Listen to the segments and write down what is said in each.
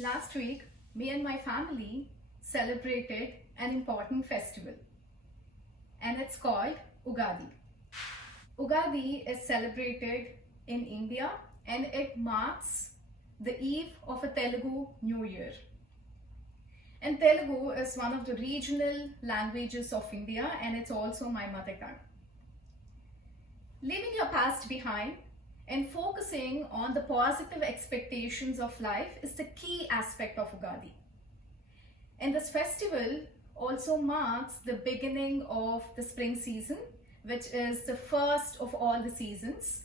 Last week, me and my family celebrated an important festival, and it's called Ugadi. Ugadi is celebrated in India and it marks the eve of a Telugu New Year. And Telugu is one of the regional languages of India and it's also my mother tongue. Leaving your past behind and focusing on the positive expectations of life is the key aspect of Ugadi. And this festival also marks the beginning of the spring season, which is the first of all the seasons.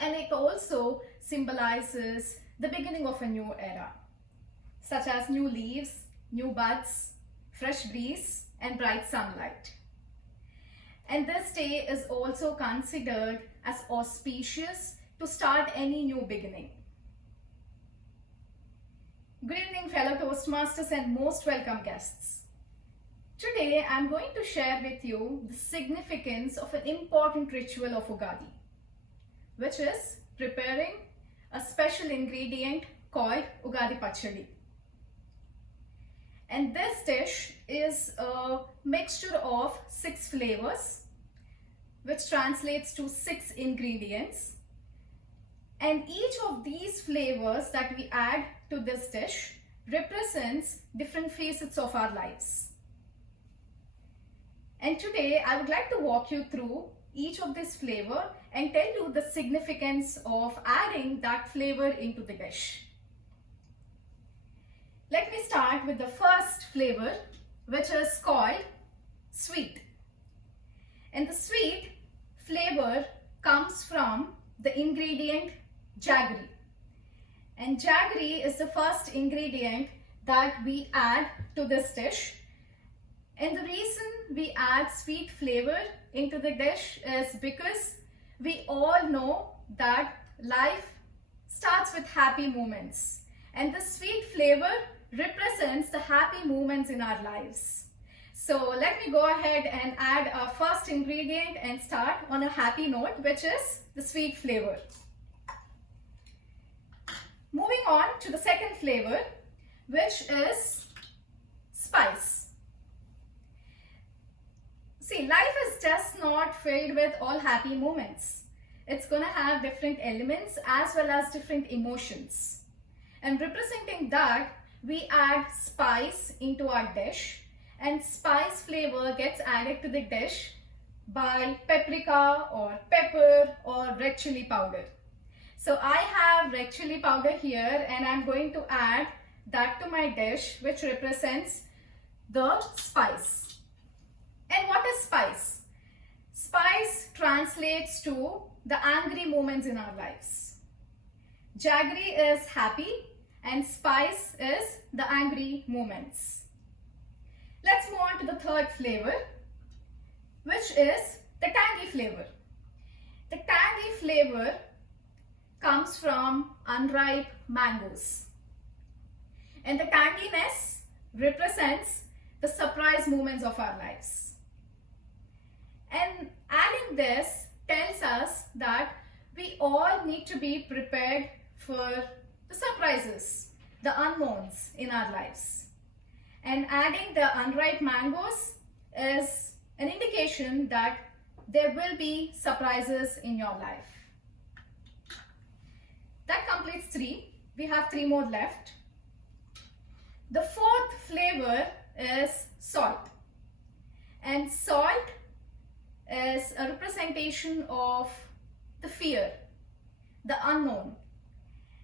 And it also symbolizes the beginning of a new era, such as new leaves, new buds, fresh breeze, and bright sunlight. And this day is also considered as auspicious to start any new beginning. Good evening, fellow Toastmasters and most welcome guests. Today, I'm going to share with you the significance of an important ritual of Ugadi, which is preparing a special ingredient called Ugadi Pachadi. And this dish is a mixture of 6 flavors, which translates to 6 ingredients. And each of these flavors that we add to this dish represents different facets of our lives. And today I would like to walk you through each of this flavor and tell you the significance of adding that flavor into the dish. Let me start with the first flavor, which is called sweet. And the sweet flavor comes from the ingredient jaggery. And jaggery is the first ingredient that we add to this dish. And the reason we add sweet flavor into the dish is because we all know that life starts with happy moments. And the sweet flavor represents the happy moments in our lives. So let me go ahead and add our first ingredient and start on a happy note, which is the sweet flavor. Moving on to the second flavor, which is spice. See, life is just not filled with all happy moments. It's going to have different elements as well as different emotions. And representing that, we add spice into our dish, and spice flavor gets added to the dish by paprika or pepper or red chili powder. So I have red chili powder here and I'm going to add that to my dish, which represents the spice. And what is spice? Spice translates to the angry moments in our lives. Jaggery is happy and spice is the angry moments. Let's move on to the third flavor, which is the tangy flavor. The tangy flavor comes from unripe mangoes. And the tanginess represents the surprise moments of our lives. And adding this tells us that we all need to be prepared for the surprises, the unknowns in our lives. And adding the unripe mangoes is an indication that there will be surprises in your life. That completes 3. We have 3 more left. The fourth flavor is salt. And salt is a representation of the fear, the unknown.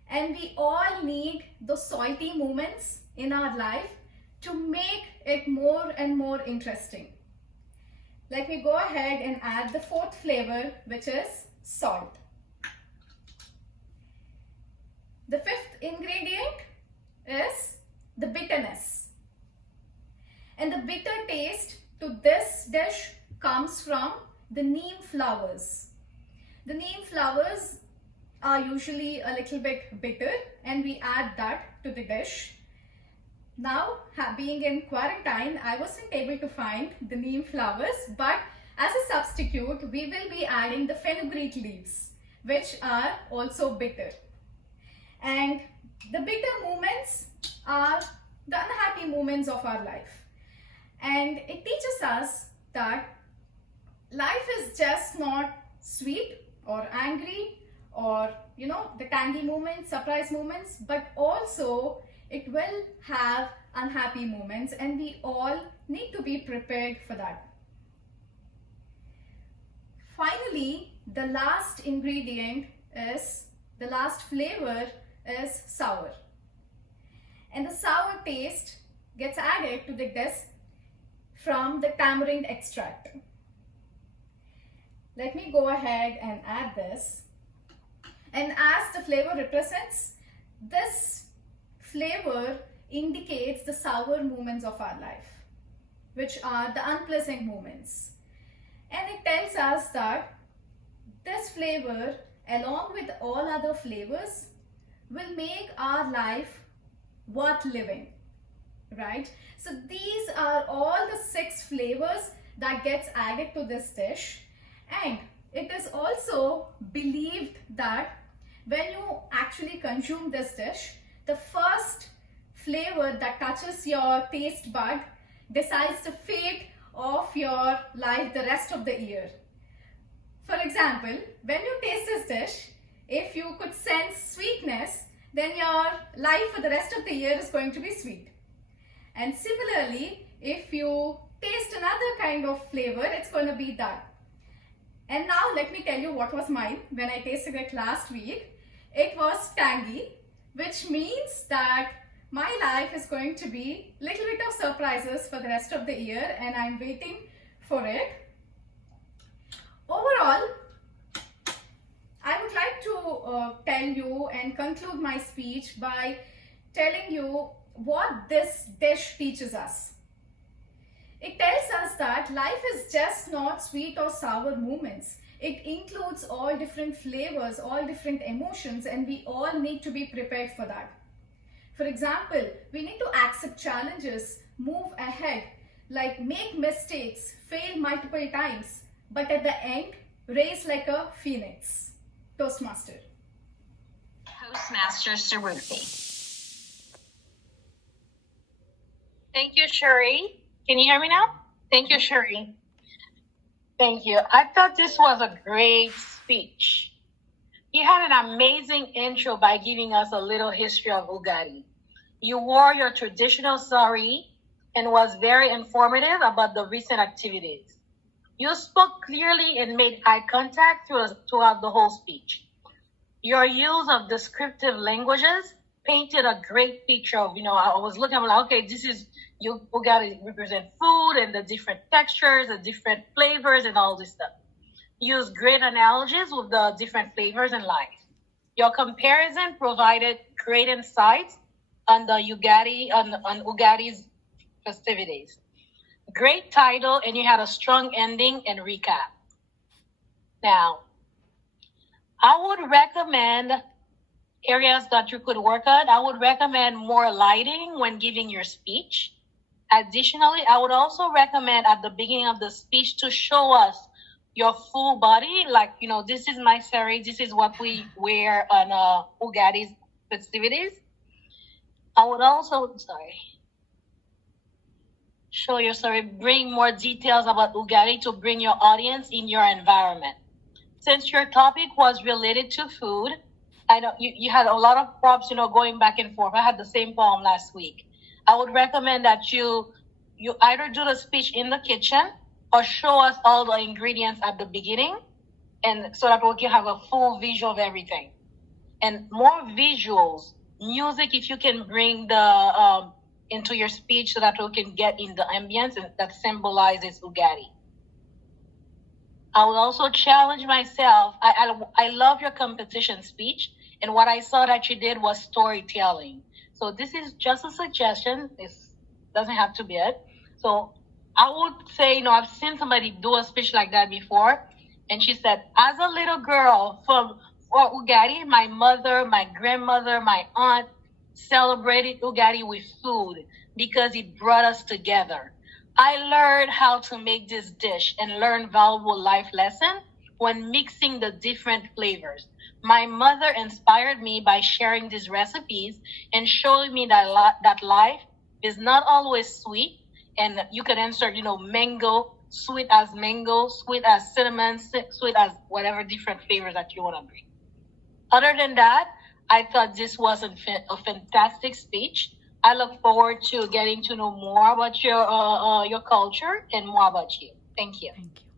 And we all need those salty moments in our life to make it more and more interesting. Let me go ahead and add the fourth flavor, which is salt. The fifth ingredient is the bitterness. And the bitter taste to this dish comes from the neem flowers. The neem flowers are usually a little bit bitter and we add that to the dish. Now, being in quarantine, I wasn't able to find the neem flowers, but as a substitute, we will be adding the fenugreek leaves, which are also bitter. And the bitter moments are the unhappy moments of our life. And it teaches us that life is just not sweet or angry or the tangy moments, surprise moments, but also it will have unhappy moments, and we all need to be prepared for that. Finally, the last ingredient is, the last flavor is sour. And the sour taste gets added to the dish from the tamarind extract. Let me go ahead and add this. And as the flavor represents, this flavor indicates the sour moments of our life, which are the unpleasant moments. And it tells us that this flavor, along with all other flavors, will make our life worth living, right? So these are all the 6 flavors that gets added to this dish. And it is also believed that when you actually consume this dish, the first flavor that touches your taste bud decides the fate of your life the rest of the year. For example, when you taste this dish, if you could sense sweetness, then your life for the rest of the year is going to be sweet. And similarly, if you taste another kind of flavor, it's going to be that. And now let me tell you what was mine when I tasted it last week. It was tangy, which means that my life is going to be a little bit of surprises for the rest of the year, and I'm waiting for it. Overall, I would like to tell you and conclude my speech by telling you what this dish teaches us. It tells us that life is just not sweet or sour moments. It includes all different flavors, all different emotions, and we all need to be prepared for that. For example, we need to accept challenges, move ahead, like make mistakes, fail multiple times, but at the end, rise like a phoenix. Toastmaster. Toastmaster Sruthi. Thank you, Shuri. Can you hear me now? Thank you, Shuri. Thank you. I thought this was a great speech. You had an amazing intro by giving us a little history of Ugadi. You wore your traditional sari and was very informative about the recent activities. You spoke clearly and made eye contact throughout the whole speech. Your use of descriptive languages painted a great picture of, I was looking, I'm like, okay, this is, you gotta represent food and the different textures, the different flavors and all this stuff. Use great analogies with the different flavors and life. Your comparison provided great insights on the on Ugadi's festivities. Great title, and you had a strong ending and recap. Now, I would recommend areas that you could work on. I would recommend more lighting when giving your speech. Additionally, I would also recommend at the beginning of the speech to show us your full body. Like, this is my sari, this is what we wear on Ugadi's festivities. I would also, show your story, bring more details about Ugadi to bring your audience in your environment. Since your topic was related to food, I know you had a lot of props, going back and forth. I had the same poem last week. I would recommend that you either do the speech in the kitchen or show us all the ingredients at the beginning, and so that we can have a full visual of everything. And more visuals, music, if you can bring the into your speech so that we can get in the ambience and that symbolizes Ugadi. I will also challenge myself. I love your competition speech, and what I saw that you did was storytelling. So this is just a suggestion. This doesn't have to be it. So I would say, I've seen somebody do a speech like that before, and she said, as a little girl for Ugadi, my mother, my grandmother, my aunt celebrated Ugadi with food because it brought us together. I learned how to make this dish and learn valuable life lessons when mixing the different flavors. My mother inspired me by sharing these recipes and showing me that that life is not always sweet. And you can insert, mango, sweet as mango, sweet as cinnamon, sweet as whatever different flavors that you want to bring. Other than that, I thought this was a fantastic speech. I look forward to getting to know more about your culture and more about you. Thank you. Thank you.